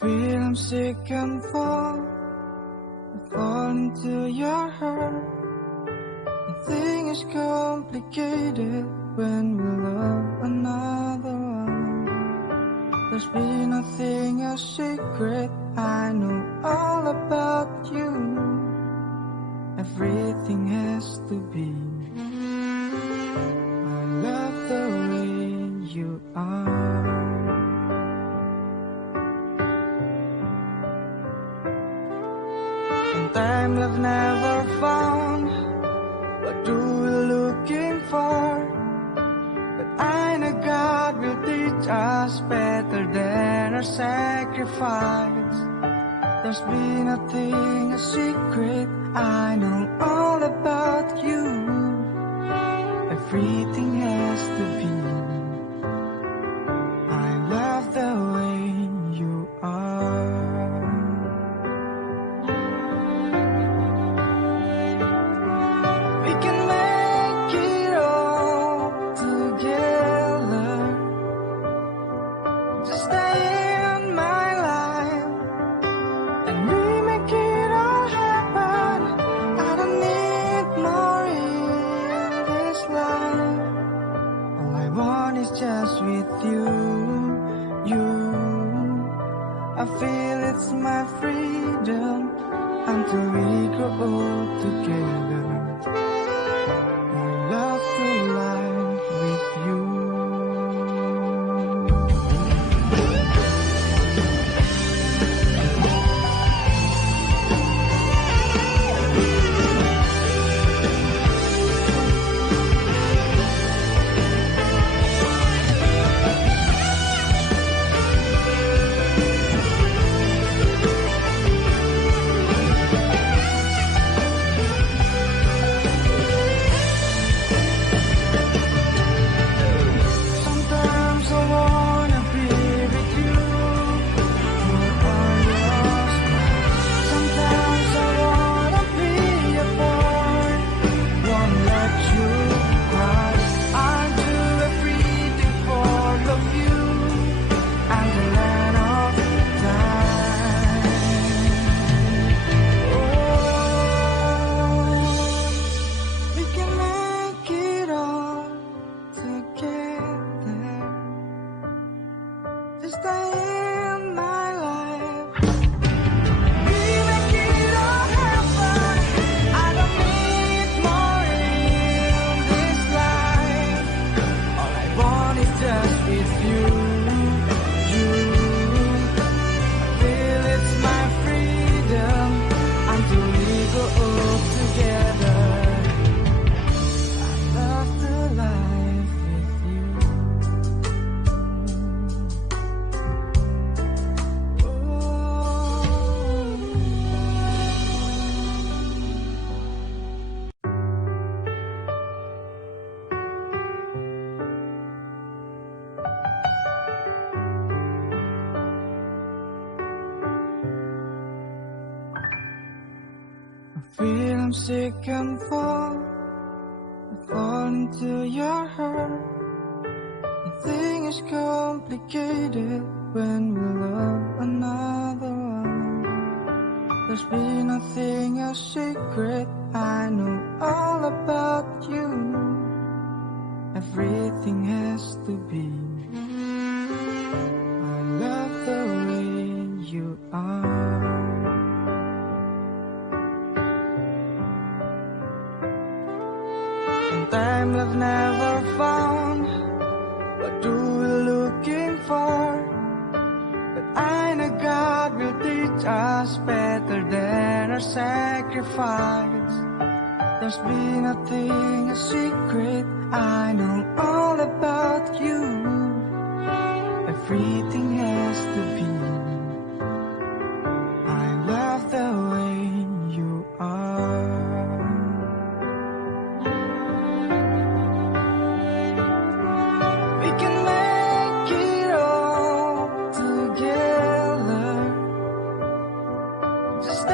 feel I'm sick and fall into your heart. Nothing is complicated when we love another one. There's been nothing a secret. I know all about you. Everything has to be. I love the way you are. Time love never found. What do we looking for? But I know God will teach us better than our sacrifice. There's been nothing a secret. I know all about you. Everything has to be. I love the way you are. Just with you, I feel it's my freedom until we grow old together. I love to live with you. Feel I'm sick and fall into your heart. Nothing is complicated when we love another one. There's been nothing a secret. I know all about you. Everything has to be. I love the way you are. Time love never found. What do we looking for? But I know God will teach us better than our sacrifice. There's been nothing a secret. I know all about you. Everything has to be. I love the way you are. Just